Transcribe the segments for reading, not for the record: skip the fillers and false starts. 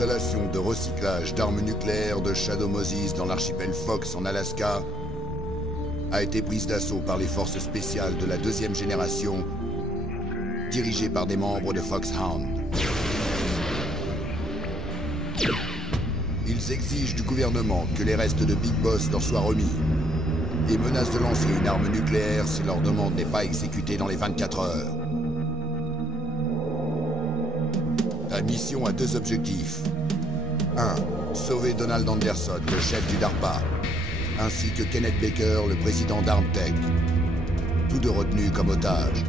L'installation de recyclage d'armes nucléaires de Shadow Moses dans l'archipel Fox en Alaska a été prise d'assaut par les forces spéciales de la deuxième génération, dirigées par des membres de Foxhound. Ils exigent du gouvernement que les restes de Big Boss leur soient remis et menacent de lancer une arme nucléaire si leur demande n'est pas exécutée dans les 24 heures. La mission a deux objectifs. 1. Sauver Donald Anderson, le chef du DARPA, ainsi que Kenneth Baker, le président d'Armtech, tous deux retenus comme otages.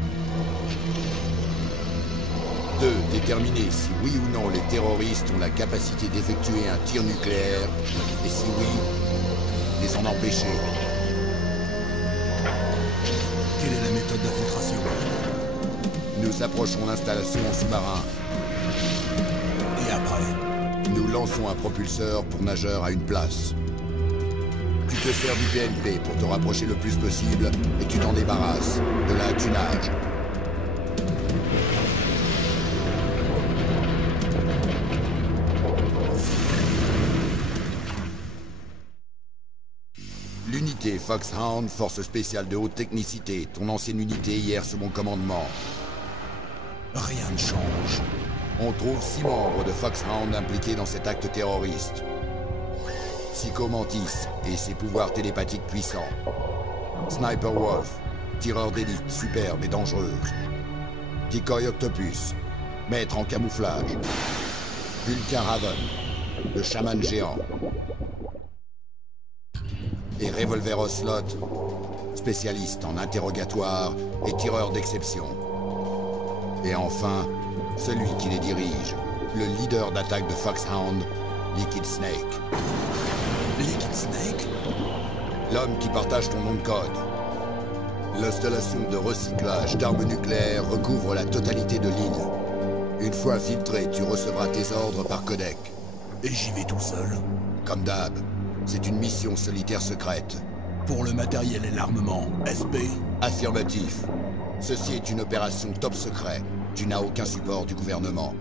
2. Déterminer si oui ou non les terroristes ont la capacité d'effectuer un tir nucléaire, et si oui, les en empêcher. Quelle est la méthode d'infiltration? Nous approchons l'installation en sous-marin. Et après? Nous lançons un propulseur pour nageurs à une place. Tu te sers du PNP pour te rapprocher le plus possible et tu t'en débarrasses. De là, tu nages. L'unité Foxhound, force spéciale de haute technicité, ton ancienne unité hier sous mon commandement. Rien ne change. On trouve 6 membres de Foxhound impliqués dans cet acte terroriste. Psycho Mantis et ses pouvoirs télépathiques puissants. Sniper Wolf, tireur d'élite superbe et dangereuse. Decoy Octopus, maître en camouflage. Vulcain Raven, le chaman géant. Et Revolver Ocelot, spécialiste en interrogatoire et tireur d'exception. Et enfin, celui qui les dirige, le leader d'attaque de Foxhound, Liquid Snake. Liquid Snake? L'homme qui partage ton nom de code. L'installation de recyclage d'armes nucléaires recouvre la totalité de l'île. Une fois filtré, tu recevras tes ordres par codec. Et j'y vais tout seul? Comme d'hab, c'est une mission solitaire secrète. Pour le matériel et l'armement, SP? Affirmatif. Ceci est une opération top secret. Tu n'as aucun support du gouvernement.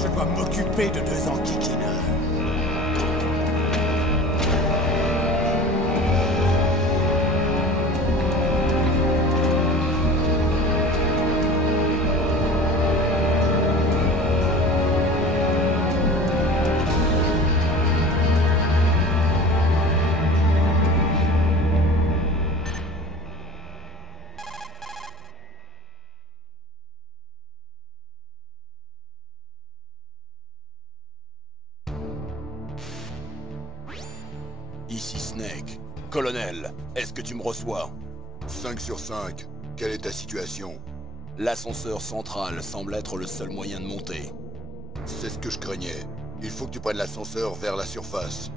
Je dois m'occuper de 2 enquiquineurs. Ici Snake. Colonel, est-ce que tu me reçois? 5 sur 5. Quelle est ta situation? L'ascenseur central semble être le seul moyen de monter. C'est ce que je craignais. Il faut que tu prennes l'ascenseur vers la surface.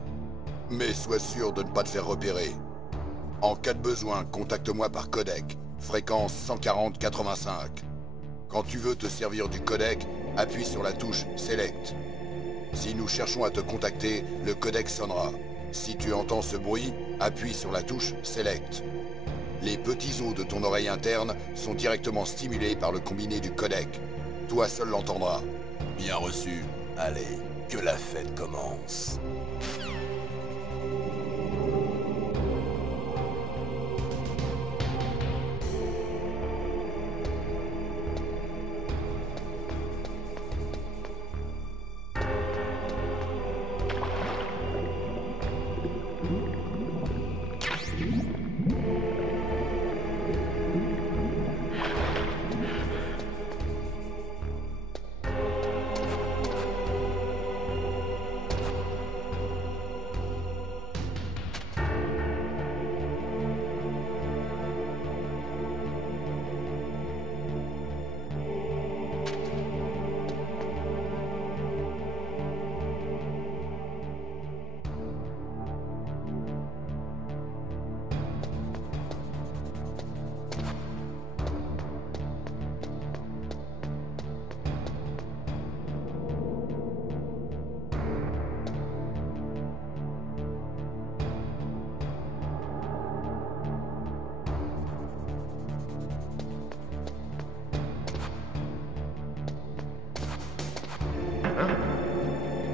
Mais sois sûr de ne pas te faire repérer. En cas de besoin, contacte-moi par codec. Fréquence 140-85. Quand tu veux te servir du codec, appuie sur la touche Select. Si nous cherchons à te contacter, le codec sonnera. Si tu entends ce bruit, appuie sur la touche Select. Les petits os de ton oreille interne sont directement stimulés par le combiné du codec. Toi seul l'entendras. Bien reçu. Allez, que la fête commence.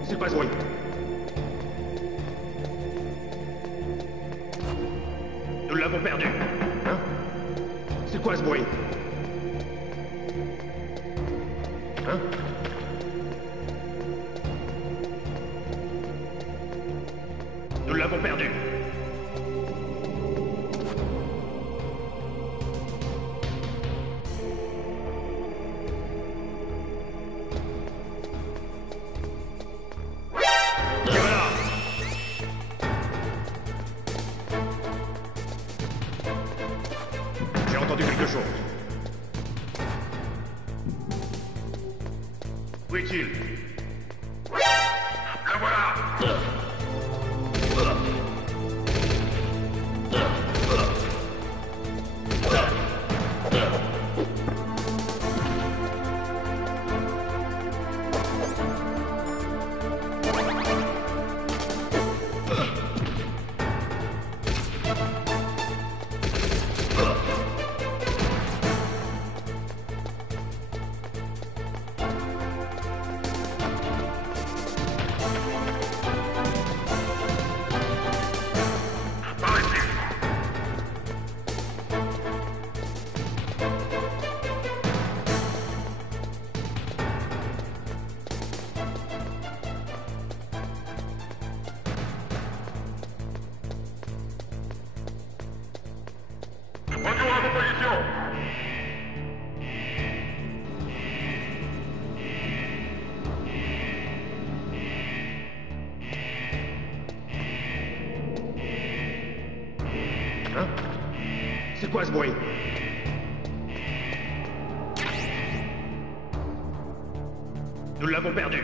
C'est pas joué. Nous l'avons perdu. Hein? C'est quoi ce bruit? Hein? Nous l'avons perdu. J'ai entendu quelque chose. Où est-il? Le voilà! Retour à vos positions! Hein? C'est quoi ce bruit? Nous l'avons perdu.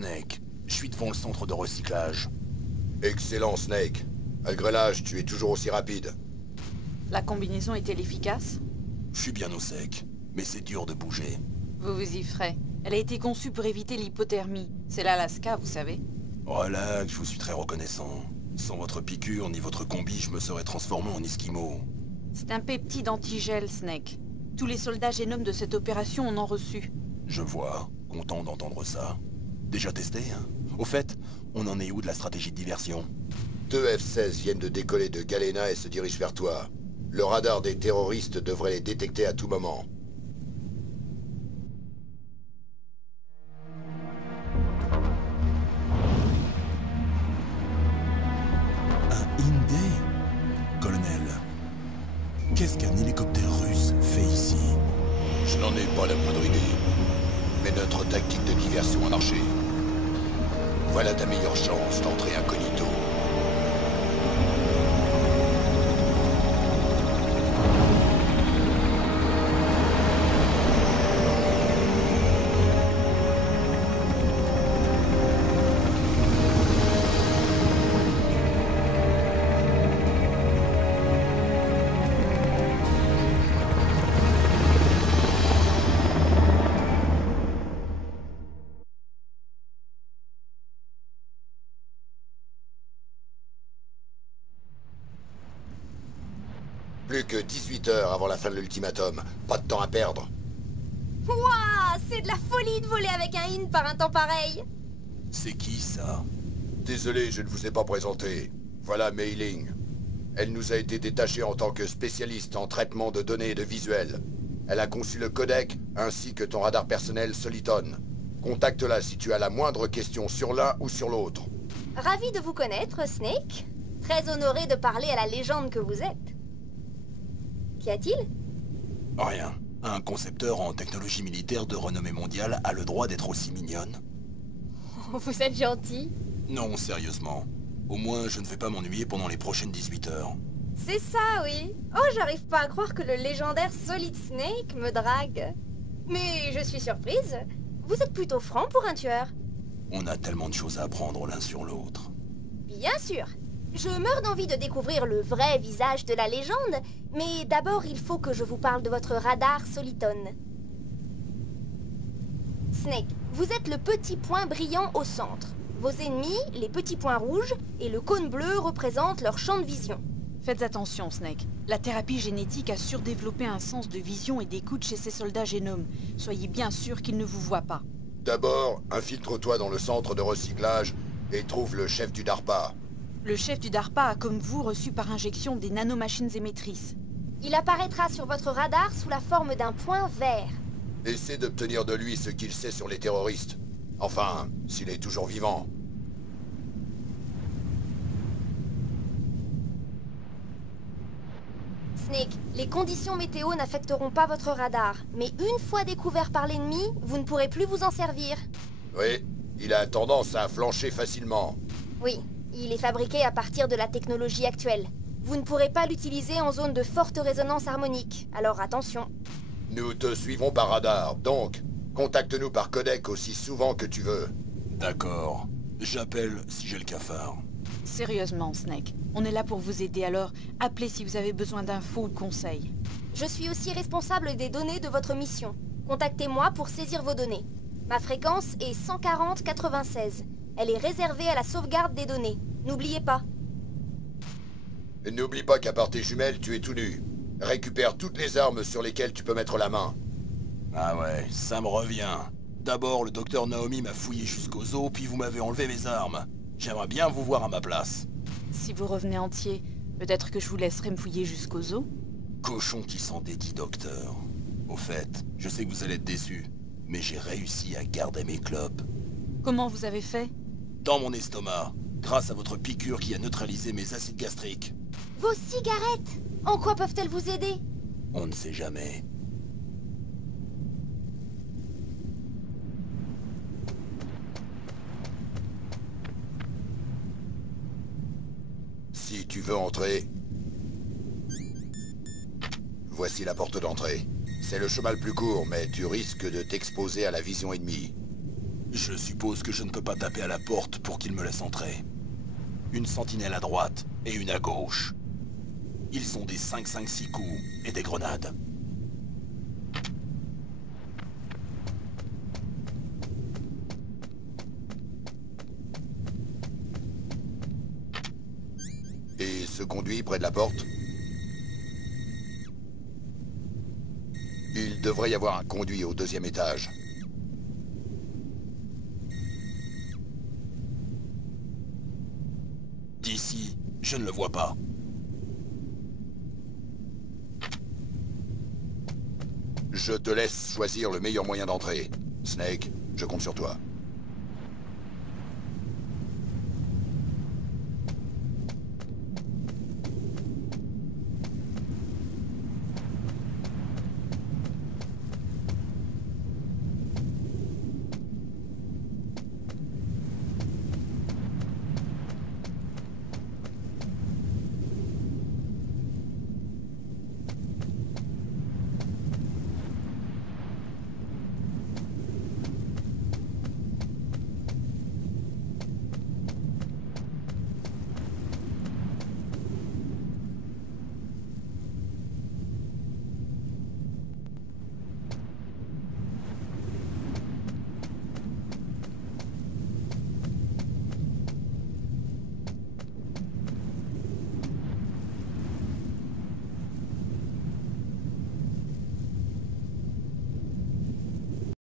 Snake. Je suis devant le centre de recyclage. Excellent, Snake. Malgré l'âge, tu es toujours aussi rapide. La combinaison est-elle efficace? Je suis bien au sec, mais c'est dur de bouger. Vous vous y ferez. Elle a été conçue pour éviter l'hypothermie. C'est l'Alaska, vous savez. Relax, je vous suis très reconnaissant. Sans votre piqûre ni votre combi, je me serais transformé en esquimau. C'est un peptide antigel, Snake. Tous les soldats génomes de cette opération en ont reçu. Je vois, content d'entendre ça. Déjà testé, hein? Au fait, on en est où de la stratégie de diversion? 2 F-16 viennent de décoller de Galena et se dirigent vers toi. Le radar des terroristes devrait les détecter à tout moment. Un Hyundai? Colonel, qu'est-ce qu'un hélicoptère russe fait ici? Je n'en ai pas la moindre idée. Mais notre tactique de diversion a marché. Voilà ta meilleure chance d'entrer incognito. Plus que 18 heures avant la fin de l'ultimatum. Pas de temps à perdre. Wouah, c'est de la folie de voler avec un IN par un temps pareil. C'est qui, ça? Désolé, je ne vous ai pas présenté. Voilà Mei Ling. Elle nous a été détachée en tant que spécialiste en traitement de données et de visuels. Elle a conçu le codec, ainsi que ton radar personnel Soliton. Contacte-la si tu as la moindre question sur l'un ou sur l'autre. Ravi de vous connaître, Snake. Très honoré de parler à la légende que vous êtes. Qu'y a-t-il? Rien. Un concepteur en technologie militaire de renommée mondiale a le droit d'être aussi mignonne? Vous êtes gentil. Non, sérieusement. Au moins, je ne vais pas m'ennuyer pendant les prochaines 18 heures. C'est ça, oui. Oh, j'arrive pas à croire que le légendaire Solid Snake me drague. Mais je suis surprise. Vous êtes plutôt franc pour un tueur. On a tellement de choses à apprendre l'un sur l'autre. Bien sûr. Je meurs d'envie de découvrir le vrai visage de la légende, mais d'abord il faut que je vous parle de votre radar Soliton. Snake, vous êtes le petit point brillant au centre. Vos ennemis, les petits points rouges, et le cône bleu représentent leur champ de vision. Faites attention, Snake. La thérapie génétique a surdéveloppé un sens de vision et d'écoute chez ces soldats génomes. Soyez bien sûr qu'ils ne vous voient pas. D'abord, infiltre-toi dans le centre de recyclage et trouve le chef du DARPA. Le chef du DARPA a, comme vous, reçu par injection des nanomachines émettrices. Il apparaîtra sur votre radar sous la forme d'un point vert. Essaie d'obtenir de lui ce qu'il sait sur les terroristes. Enfin, s'il est toujours vivant. Snake, les conditions météo n'affecteront pas votre radar, mais une fois découvert par l'ennemi, vous ne pourrez plus vous en servir. Oui, il a tendance à flancher facilement. Oui, il est fabriqué à partir de la technologie actuelle. Vous ne pourrez pas l'utiliser en zone de forte résonance harmonique, alors attention. Nous te suivons par radar, donc contacte-nous par codec aussi souvent que tu veux. D'accord. J'appelle si j'ai le cafard. Sérieusement, Snake. On est là pour vous aider, alors appelez si vous avez besoin d'infos ou de conseils. Je suis aussi responsable des données de votre mission. Contactez-moi pour saisir vos données. Ma fréquence est 140-96. Elle est réservée à la sauvegarde des données. N'oubliez pas. Et n'oublie pas qu'à part tes jumelles, tu es tout nu. Récupère toutes les armes sur lesquelles tu peux mettre la main. Ah ouais, ça me revient. D'abord, le docteur Naomi m'a fouillé jusqu'aux os, puis vous m'avez enlevé mes armes. J'aimerais bien vous voir à ma place. Si vous revenez entier, peut-être que je vous laisserai me fouiller jusqu'aux os. Cochon qui s'en dédie, docteur. Au fait, je sais que vous allez être déçu, mais j'ai réussi à garder mes clopes. Comment vous avez fait? Dans mon estomac, grâce à votre piqûre qui a neutralisé mes acides gastriques. Vos cigarettes! En quoi peuvent-elles vous aider? On ne sait jamais. Si tu veux entrer... Voici la porte d'entrée. C'est le chemin le plus court, mais tu risques de t'exposer à la vision ennemie. Je suppose que je ne peux pas taper à la porte pour qu'il me laisse entrer. Une sentinelle à droite et une à gauche. Ils sont des 5-5-6 coups et des grenades. Et ce conduit près de la porte? Il devrait y avoir un conduit au 2e étage. D'ici, je ne le vois pas. Je te laisse choisir le meilleur moyen d'entrer. Snake, je compte sur toi.